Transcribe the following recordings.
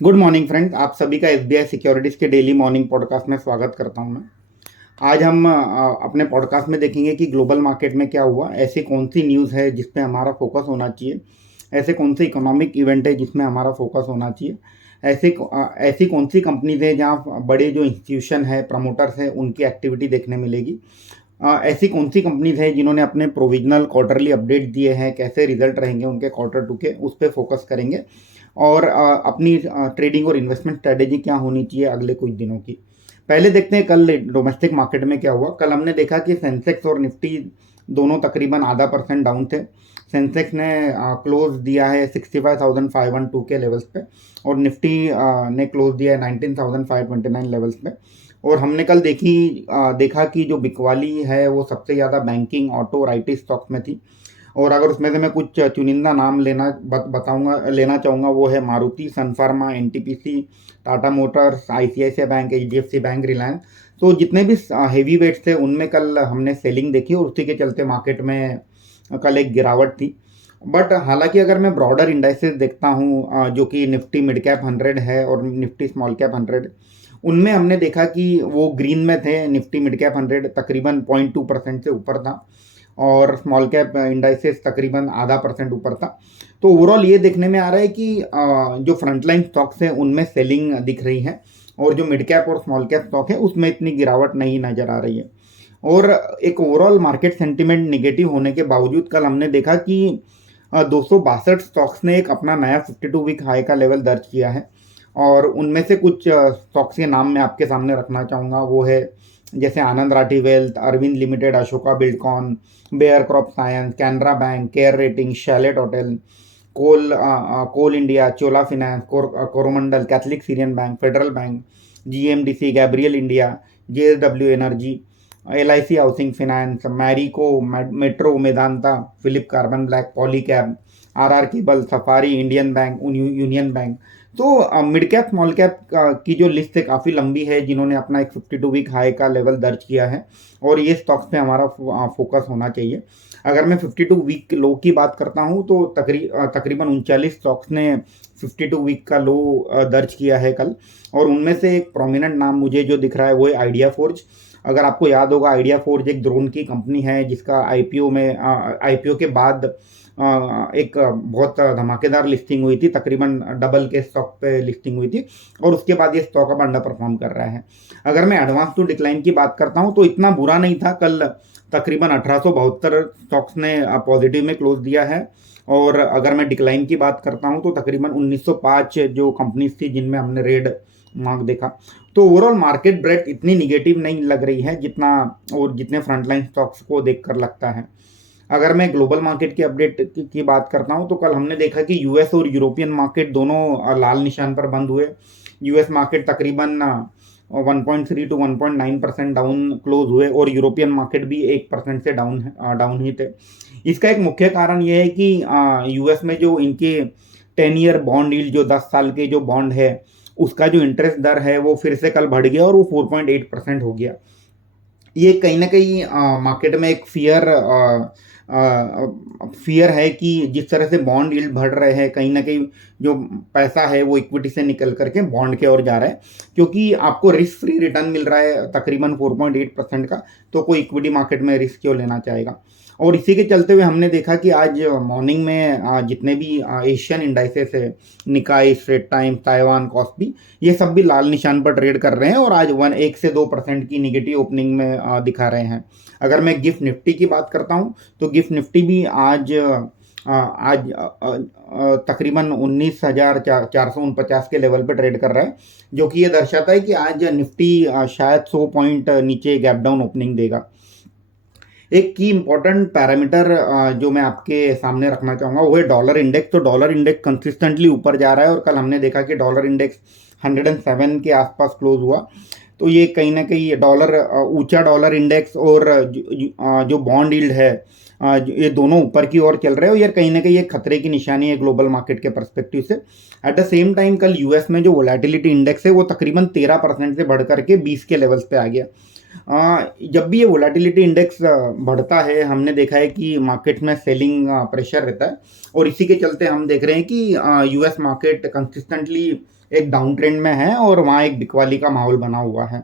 Good morning friends. आप सभी का एसबीआई सिक्योरिटीज़ के डेली मॉर्निंग पॉडकास्ट में स्वागत करता हूं मैं। आज हम अपने पॉडकास्ट में देखेंगे कि ग्लोबल मार्केट में क्या हुआ, ऐसी कौन सी न्यूज़ है जिस पे हमारा फोकस होना चाहिए, ऐसे कौन से इकोनॉमिक इवेंट है जिसमें हमारा फोकस होना चाहिए, ऐसी कौन सी कंपनीज है जहां बड़े जो इंस्टीट्यूशन है, प्रमोटर्स हैं, उनकी एक्टिविटी देखने मिलेगी। ऐसी कौन सी कंपनीज है जिन्होंने अपने प्रोविजनल क्वार्टरली अपडेट दिए हैं, कैसे रिजल्ट रहेंगे उनके क्वार्टर 2 के, उस पर फोकस करेंगे। और अपनी ट्रेडिंग और इन्वेस्टमेंट स्ट्रेटेजी क्या होनी चाहिए अगले कुछ दिनों की। पहले देखते हैं कल डोमेस्टिक मार्केट में क्या हुआ। कल हमने देखा कि सेंसेक्स और निफ्टी दोनों तकरीबन आधा परसेंट डाउन थे। सेंसेक्स ने क्लोज दिया है 65,512 के लेवल्स पे, और निफ्टी ने क्लोज दिया है 19,529 लेवल्स पे। और हमने कल देखा कि जो बिकवाली है वो सबसे ज़्यादा बैंकिंग, ऑटो और आईटी स्टॉक्स में थी। और अगर उसमें से मैं कुछ चुनिंदा नाम लेना चाहूँगा, वो है Maruti, Sun Pharma, NTPC, Tata Motors, ICICI Bank, HDFC Bank, Reliance. तो जितने भी हेवी वेट्स थे उनमें कल हमने सेलिंग देखी, और उसी के चलते मार्केट में कल एक गिरावट थी। बट हालांकि अगर मैं ब्रॉडर इंडाइसेस देखता हूँ, जो कि निफ्टी मिड कैप 100 है और निफ्टी स्मॉल कैप 100, उनमें हमने देखा कि वो ग्रीन में थे। निफ्टी मिड कैप 100 तकरीबन 0.2% से ऊपर था, और स्मॉल कैप इंडाइसेस तकरीबन आधा परसेंट ऊपर था। तो ओवरऑल ये देखने में आ रहा है कि जो फ्रंटलाइन स्टॉक्स हैं उनमें सेलिंग दिख रही है, और जो मिड कैप और स्मॉल कैप स्टॉक है उसमें इतनी गिरावट नहीं नजर आ रही है। और एक ओवरऑल मार्केट सेंटिमेंट निगेटिव होने के बावजूद कल हमने देखा कि 262 स्टॉक्स ने एक अपना नया 52 वीक हाई का लेवल दर्ज किया है। और उनमें से कुछ स्टॉक्स के नाम मैं आपके सामने रखना चाहूँगा। वो है जैसे Anand Rathi Wealth, Arvind Limited, Ashoka Buildcon, Bayer Crop Science, Canara Bank, Care Rating, Chalet Hotel, Coal India, Chola Finance, Coromandel, Catholic Syrian Bank, Federal Bank, GMDC, Gabriel India, JSW Energy, LIC Housing Finance, Marico, Metro, Medanta, Phillips Carbon Black, Polycab, RR Cable, Safari, Indian Bank, Union Bank. तो mid cap small cap की जो list है काफ़ी लंबी है, जिन्होंने अपना एक 52 वीक हाई का लेवल दर्ज किया है, और ये स्टॉक्स पे हमारा फोकस होना चाहिए। अगर मैं 52 वीक लो की बात करता हूँ तो तकरीबन 39 स्टॉक्स ने 52 वीक का लो दर्ज किया है कल। और उनमें से एक प्रोमिनेंट नाम मुझे जो दिख रहा है वो है आइडिया फोर्ज। अगर आपको याद होगा, आइडिया फोर्ज एक ड्रोन की कंपनी है जिसका आईपीओ के बाद एक बहुत धमाकेदार लिस्टिंग हुई थी, तकरीबन डबल के स्टॉक पे लिस्टिंग हुई थी, और उसके बाद ये स्टॉक अब अंडर परफॉर्म कर रहा है। अगर मैं एडवांस टू डिक्लाइन की बात करता हूँ तो इतना बुरा नहीं था कल। तकरीबन 1872 स्टॉक्स ने पॉजिटिव में क्लोज दिया है। और अगर मैं डिक्लाइन की बात करता हूँ तो तकरीबन 1905 जो कंपनीज थी जिनमें हमने रेड मार्क देखा। तो ओवरऑल मार्केट ब्रेड इतनी निगेटिव नहीं लग रही है जितना, और जितने फ्रंटलाइन स्टॉक्स को देखकर लगता है। अगर मैं ग्लोबल मार्केट की अपडेट की बात करता हूं तो कल हमने देखा कि यूएस और यूरोपियन मार्केट दोनों लाल निशान पर बंद हुए। यूएस मार्केट तकरीबन 1.3 टू 1.9% डाउन क्लोज हुए, और यूरोपियन मार्केट भी 1% से डाउन ही थे। इसका एक मुख्य कारण यह है कि यूएस में जो इनके 10 ईयर बॉन्ड यील्ड, जो 10 साल के जो बॉन्ड है, उसका जो इंटरेस्ट दर है वो फिर से कल बढ़ गया और वो 4.8% हो गया। ये कहीं ना कहीं मार्केट में एक फियर है कि जिस तरह से बॉन्ड यील्ड बढ़ रहे हैं, कहीं ना कहीं जो पैसा है वो इक्विटी से निकल करके बॉन्ड की ओर जा रहा है, क्योंकि आपको रिस्क फ्री रिटर्न मिल रहा है तकरीबन 4.8% का। तो कोई इक्विटी मार्केट में रिस्क क्यों लेना चाहेगा। और इसी के चलते हुए हमने देखा कि आज मॉर्निंग में जितने भी एशियन इंडाइसेस है, निकाई, स्ट्रेट टाइम्स, ताइवान, कॉस्पी, ये सब भी लाल निशान पर ट्रेड कर रहे हैं, और आज 1 से 2% की निगेटिव ओपनिंग में दिखा रहे हैं। अगर मैं गिफ्ट निफ्टी की बात करता हूं तो गिफ्ट निफ्टी भी आज तकरीबन 19,449 के लेवल पे ट्रेड कर रहा है, जो कि ये दर्शाता है कि आज निफ्टी शायद 100 पॉइंट नीचे गैप डाउन ओपनिंग देगा। एक की इंपॉर्टेंट पैरामीटर जो मैं आपके सामने रखना चाहूँगा वो है डॉलर इंडेक्स। तो डॉलर इंडेक्स कंसिस्टेंटली ऊपर जा रहा है, और कल हमने देखा कि डॉलर इंडेक्स 107 के आसपास क्लोज हुआ। तो ये कहीं ना कहीं ऊंचा डॉलर इंडेक्स और जो बॉन्ड यील्ड है, ये दोनों ऊपर की ओर चल रहे हो। ये कहीं ना कहीं एक खतरे की निशानी है ग्लोबल मार्केट के परस्पेक्टिव से। एट द सेम टाइम कल यूएस में जो वोलेटिलिटी इंडेक्स है वो तकरीबन 13% से बढ़ करके 20 के लेवल्स पे आ गया। जब भी ये वोलेटिलिटी इंडेक्स बढ़ता है, हमने देखा है कि मार्केट में सेलिंग प्रेशर रहता है, और इसी के चलते हम देख रहे हैं कि यूएस मार्केट कंसिस्टेंटली एक डाउन ट्रेंड में है और वहाँ एक बिकवाली का माहौल बना हुआ है।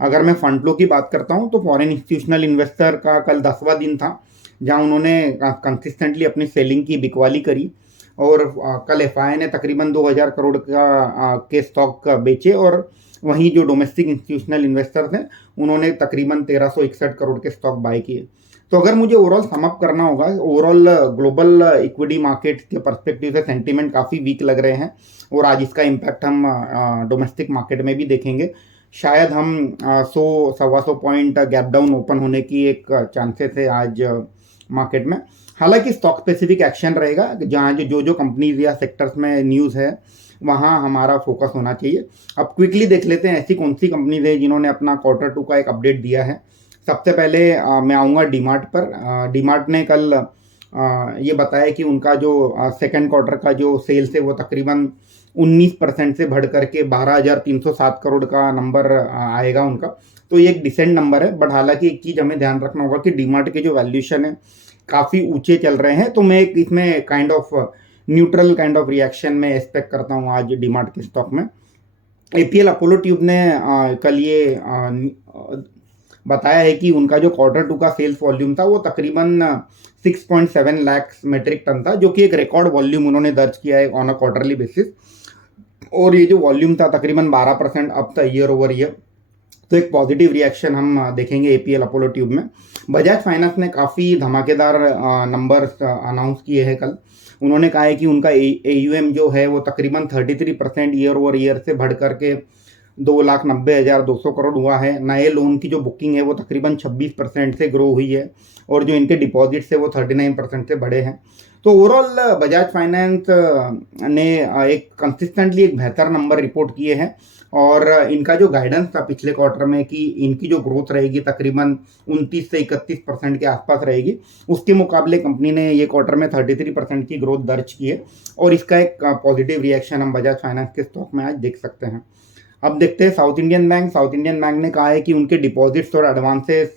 अगर मैं फंड फ्लो की बात करता हूँ तो फॉरेन इंस्टीट्यूशनल इन्वेस्टर का कल 10वां दिन था, जहाँ उन्होंने कंसिस्टेंटली अपनी सेलिंग की बिकवाली करी और कल एफआई ने तकरीबन 2000 करोड़ के स्टॉक बेचे और वहीं जो डोमेस्टिक इंस्टीट्यूशनल इन्वेस्टर्स हैं उन्होंने तकरीबन 1361 करोड़ के स्टॉक बाय किए। तो अगर मुझे ओवरऑल समअप करना होगा, ओवरऑल ग्लोबल इक्विटी मार्केट के पर्सपेक्टिव से सेंटीमेंट काफ़ी वीक लग रहे हैं और आज इसका इम्पैक्ट हम डोमेस्टिक मार्केट में भी देखेंगे। शायद हम 100-125 पॉइंट गैप डाउन ओपन होने की एक चांसेस है आज मार्केट में। हालांकि स्टॉक स्पेसिफिक एक्शन रहेगा, जहाँ जो कंपनीज या सेक्टर्स में न्यूज़ है वहाँ हमारा फोकस होना चाहिए। अब क्विकली देख लेते हैं ऐसी कौन सी कंपनीज है जिन्होंने अपना Q2 का एक अपडेट दिया है। सबसे पहले मैं आऊँगा डीमार्ट पर। डीमार्ट ने कल ये बताया कि उनका जो सेकेंड क्वार्टर का जो सेल्स है वो तकरीबन 19% से बढ़ करके 12,307 करोड़ का नंबर आएगा उनका। तो ये एक डिसेंट नंबर है, बट हालांकि एक चीज़ हमें ध्यान रखना होगा कि डीमार्ट के जो वैल्यूएशन है काफ़ी ऊंचे चल रहे हैं। तो मैं एक इसमें kind of neutral kind of reaction में एक्सपेक्ट करता हूँ आज डीमार्ट के स्टॉक में। एपीएल अपोलो ट्यूब ने कल ये बताया है कि उनका जो Q2 का सेल्स वॉल्यूम था वो तकरीबन 6.7 लाख मेट्रिक टन था, जो कि एक रिकॉर्ड वॉल्यूम उन्होंने दर्ज किया है ऑन अ क्वार्टरली बेसिस। और ये जो वॉल्यूम था तकरीबन 12% अप था ईयर ओवर ईयर। तो एक पॉजिटिव रिएक्शन हम देखेंगे एपीएल अपोलो ट्यूब में। बजाज फाइनेंस ने काफ़ी धमाकेदार नंबर्स अनाउंस किए हैं कल। उन्होंने कहा है कि उनका AUM जो है वो तकरीबन 33% ईयर ओवर ईयर से बढ़ करके 2,90,200 करोड़ हुआ है। नए लोन की जो बुकिंग है वो तकरीबन 26% से ग्रो हुई है और जो इनके डिपॉजिट्स है वो 39% से बढ़े हैं। तो ओवरऑल बजाज फाइनेंस ने एक कंसिस्टेंटली एक बेहतर नंबर रिपोर्ट किए हैं और इनका जो गाइडेंस था पिछले क्वार्टर में कि इनकी जो ग्रोथ रहेगी तकरीबन 29 से 31% के आसपास रहेगी, उसके मुकाबले कंपनी ने ये क्वार्टर में 33% की ग्रोथ दर्ज की है और इसका एक पॉजिटिव रिएक्शन हम बजाज फाइनेंस के स्टॉक में आज देख सकते हैं। अब देखते हैं south Indian bank. South Indian bank ने कहा है कि उनके डिपॉजिट्स और एडवांसेस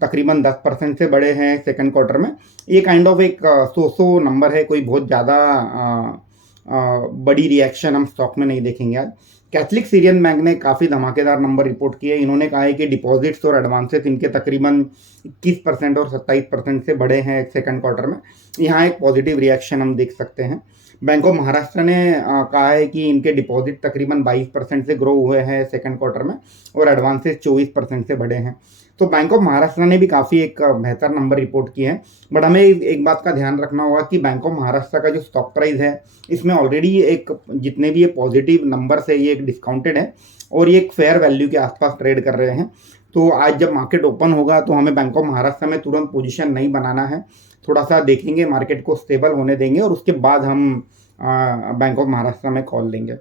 तकरीबन 10% से बढ़े हैं सेकंड क्वार्टर में। ये काइंड ऑफ एक सो नंबर है, कोई बहुत ज़्यादा बड़ी रिएक्शन हम स्टॉक में नहीं देखेंगे आज। कैथलिक सीरियन बैंक ने काफ़ी धमाकेदार नंबर रिपोर्ट किए। इन्होंने कहा है कि डिपॉजिट्स और एडवांसेस इनके तकरीबन 21% और 27% से बढ़े हैं सेकंड क्वार्टर में। यहाँ एक पॉजिटिव रिएक्शन हम देख सकते हैं। बैंक ऑफ महाराष्ट्र ने कहा है कि इनके डिपॉजिट तकरीबन 22% से ग्रो हुए हैं सेकंड क्वार्टर में और एडवांसेस 24% से बढ़े हैं। तो बैंक ऑफ महाराष्ट्र ने भी काफ़ी एक बेहतर नंबर रिपोर्ट किए हैं। बट हमें एक बात का ध्यान रखना होगा कि बैंक ऑफ महाराष्ट्र का जो स्टॉक प्राइस है इसमें ऑलरेडी एक जितने भी ये पॉजिटिव नंबर्स है ये एक डिस्काउंटेड है और ये एक फेयर वैल्यू के आसपास ट्रेड कर रहे हैं। तो आज जब मार्केट ओपन होगा तो हमें बैंक ऑफ महाराष्ट्र में तुरंत पोजीशन नहीं बनाना है, थोड़ा सा देखेंगे, मार्केट को स्टेबल होने देंगे और उसके बाद हम बैंक ऑफ महाराष्ट्र में कॉल लेंगे।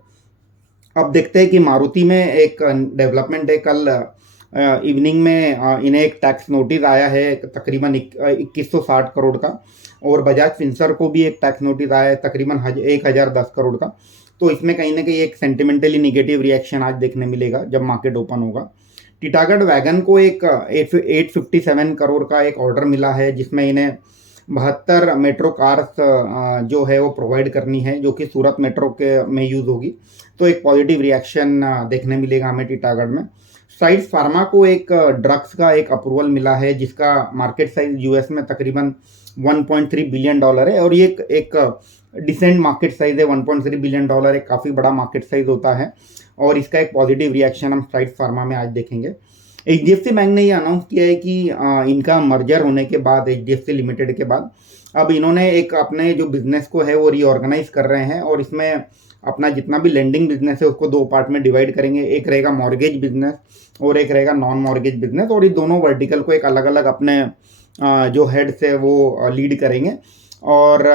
अब देखते हैं कि मारुति में एक डेवलपमेंट है। कल इवनिंग में इन्हें एक टैक्स नोटिस आया है तकरीबन 2160 करोड़ का और बजाज फिंसर को भी एक टैक्स नोटिस आया है तकरीबन 1010 करोड़ का। तो इसमें कहीं ना कहीं एक सेंटिमेंटली निगेटिव रिएक्शन आज देखने मिलेगा जब मार्केट ओपन होगा। टीटागढ़ वैगन को एक 857 करोड़ का एक ऑर्डर मिला है, जिसमें इन्हें 72 मेट्रो कार्स जो है वो प्रोवाइड करनी है, जो कि सूरत मेट्रो के में यूज़ होगी। तो एक पॉजिटिव रिएक्शन देखने मिलेगा हमें टीटागढ़ में। साइड्स फार्मा को एक ड्रग्स का एक अप्रूवल मिला है जिसका मार्केट साइज यूएस में तकरीबन $1.3 बिलियन है और ये एक डिसेंट मार्केट साइज है। $1.3 बिलियन एक काफ़ी बड़ा मार्केट साइज होता है और इसका एक पॉजिटिव रिएक्शन हम साइड्स फार्मा में आज देखेंगे। HDFC बैंक ने ये अनाउंस किया है कि इनका मर्जर होने के बाद HDFC लिमिटेड के बाद अब इन्होंने एक अपने जो बिजनेस को है वो रीऑर्गेनाइज कर रहे हैं और इसमें अपना जितना भी लेंडिंग बिजनेस है उसको दो पार्ट में डिवाइड करेंगे। एक रहेगा मॉर्गेज बिजनेस और एक रहेगा नॉन मॉर्गेज बिजनेस और ये दोनों वर्टिकल को एक अलग अलग अपने जो हेड से वो लीड करेंगे। और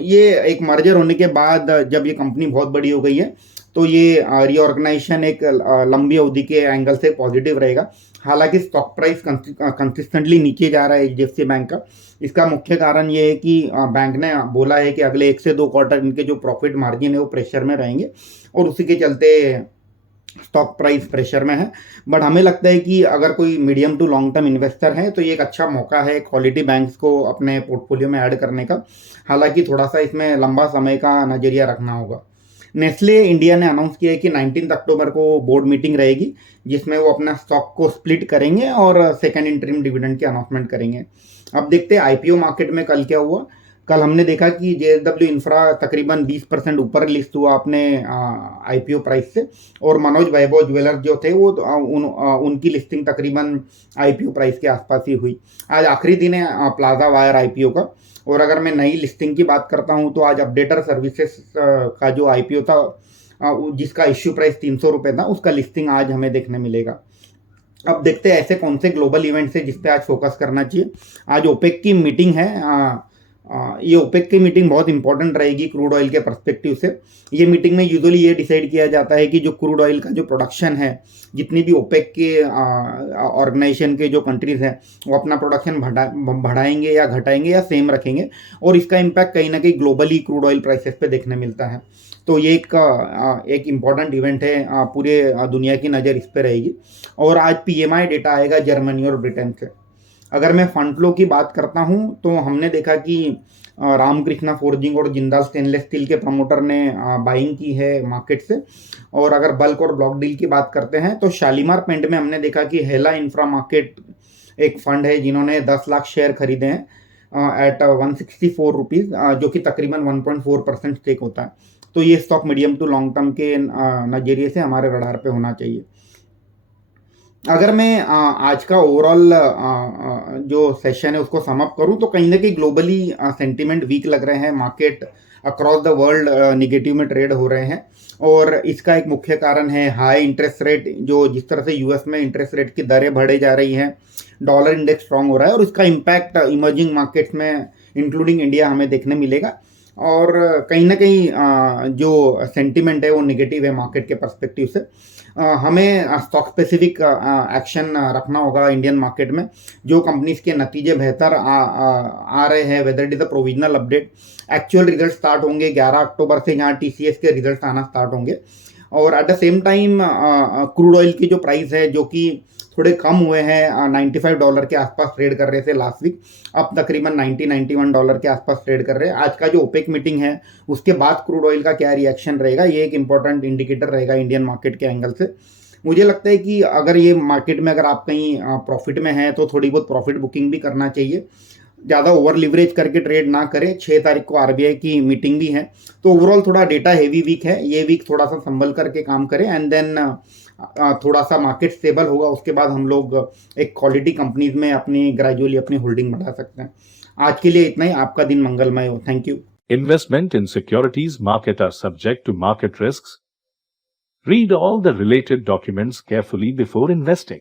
ये एक मर्जर होने के बाद जब ये कंपनी बहुत बड़ी हो गई है तो ये रीऑर्गेनाइजेशन एक लंबी अवधि के एंगल से पॉजिटिव रहेगा। हालांकि स्टॉक प्राइस कंसिस्टेंटली नीचे जा रहा है HDFC बैंक का। इसका मुख्य कारण ये है कि बैंक ने बोला है कि अगले 1 से 2 क्वार्टर इनके जो प्रॉफिट मार्जिन है वो प्रेशर में रहेंगे और उसी के चलते स्टॉक प्राइस प्रेशर में है। बट हमें लगता है कि अगर कोई medium to long term investor है तो ये एक अच्छा मौका है क्वालिटी बैंक्स को अपने पोर्टफोलियो में ऐड करने का। हालांकि थोड़ा सा इसमें लंबा समय का नज़रिया रखना होगा। नेस्ले इंडिया ने अनाउंस किया है कि 19 अक्टूबर को बोर्ड मीटिंग रहेगी, जिसमें वो अपना स्टॉक को स्प्लिट करेंगे और सेकेंड इंटरिम डिविडेंड की अनाउंसमेंट करेंगे। अब देखते हैं आईपीओ मार्केट में कल क्या हुआ। कल हमने देखा कि जेएसडब्ल्यू इंफ्रा तकरीबन 20% ऊपर लिस्ट हुआ अपने आईपीओ प्राइस से, और मनोज वैभव ज्वेलर्स जो थे वो उनकी लिस्टिंग तकरीबन आईपीओ प्राइस के आसपास ही हुई। आज आखिरी दिन है प्लाजा वायर आईपीओ का। और अगर मैं नई लिस्टिंग की बात करता हूं तो आज अपडेटर सर्विसेज का जो आईपीओ था, जिसका इश्यू प्राइस 300 रुपये था, उसका लिस्टिंग आज हमें देखने मिलेगा। अब देखते हैं ऐसे कौन से ग्लोबल इवेंट्स है जिस पे आज फोकस करना चाहिए। आज ओपेक की मीटिंग है। ये ओपेक की मीटिंग बहुत इंपॉर्टेंट रहेगी क्रूड ऑयल के पर्सपेक्टिव से। ये मीटिंग में यूजुअली ये डिसाइड किया जाता है कि जो क्रूड ऑयल का जो प्रोडक्शन है, जितनी भी ओपेक के ऑर्गेनाइजेशन के जो कंट्रीज हैं, वो अपना प्रोडक्शन बढ़ाएंगे या घटाएंगे या सेम रखेंगे, और इसका इम्पैक्ट कहीं ना कहीं ग्लोबली क्रूड ऑयल प्राइसेस पे देखने मिलता है। तो ये एक इम्पॉर्टेंट इवेंट है, पूरे दुनिया की नज़र इस पे रहेगी। और आज पीएमआई डेटा आएगा जर्मनी और ब्रिटेन से। अगर मैं फंड फ्लो की बात करता हूं तो हमने देखा कि रामकृष्णा फोर्जिंग और जिंदाल स्टेनलेस स्टील के प्रमोटर ने बाइंग की है मार्केट से। और अगर बल्क और ब्लॉक डील की बात करते हैं तो शालीमार पेंट में हमने देखा कि हेला इंफ्रा मार्केट एक फंड है जिन्होंने 10 लाख शेयर खरीदे हैं एट 164 रुपीज़, जो कि तकरीबन 1.4% स्टेक होता है। तो ये stock medium to long term के नज़रिए से हमारे रडार पे होना चाहिए। अगर मैं आज का ओवरऑल जो सेशन है उसको समअप करूं तो कहीं ना कहीं ग्लोबली सेंटीमेंट वीक लग रहे हैं। Market across the world negative में ट्रेड हो रहे हैं, और इसका एक मुख्य कारण है हाई इंटरेस्ट रेट। जो जिस तरह से यूएस में इंटरेस्ट रेट की दरें बढ़े जा रही हैं, डॉलर इंडेक्स स्ट्रांग हो रहा है, और इसका इम्पैक्ट इमर्जिंग मार्केट्स में इंक्लूडिंग इंडिया हमें देखने मिलेगा। और कहीं ना कहीं जो सेंटीमेंट है वो नेगेटिव है मार्केट के पर्सपेक्टिव से। हमें स्टॉक स्पेसिफिक एक्शन रखना होगा इंडियन मार्केट में। जो कंपनीज के नतीजे बेहतर आ रहे हैं, whether it is a provisional update, actual result start होंगे 11 अक्टूबर से, जहाँ टीसीएस के रिजल्ट आना स्टार्ट होंगे। और at the same time crude oil की जो प्राइस है, जो कि थोड़े कम हुए हैं, $95 के आसपास ट्रेड कर रहे थे लास्ट वीक, अब तकरीबन $90-91 के आसपास ट्रेड कर रहे हैं। आज का जो ओपेक मीटिंग है उसके बाद क्रूड ऑयल का क्या रिएक्शन रहेगा, ये एक इंपॉर्टेंट इंडिकेटर रहेगा इंडियन मार्केट के एंगल से। मुझे लगता है कि अगर ये मार्केट में अगर आप कहीं प्रॉफिट में हैं तो थोड़ी बहुत प्रॉफिट बुकिंग भी करना चाहिए। ज़्यादा ओवर लिवरेज करके ट्रेड ना करें। 6 तारीख को आरबीआई की मीटिंग भी है, तो ओवरऑल थोड़ा डेटा हेवी वीक है। ये वीक थोड़ा सा संभल करके काम करें, एंड देन थोड़ा सा मार्केट स्टेबल होगा, उसके बाद हम लोग एक क्वालिटी कंपनीज में अपनी ग्रेजुअली अपनी होल्डिंग बढ़ा सकते हैं। आज के लिए इतना ही। आपका दिन मंगलमय हो। Thank you. Investment in securities market are subject to market risks. Read all the related documents carefully before investing.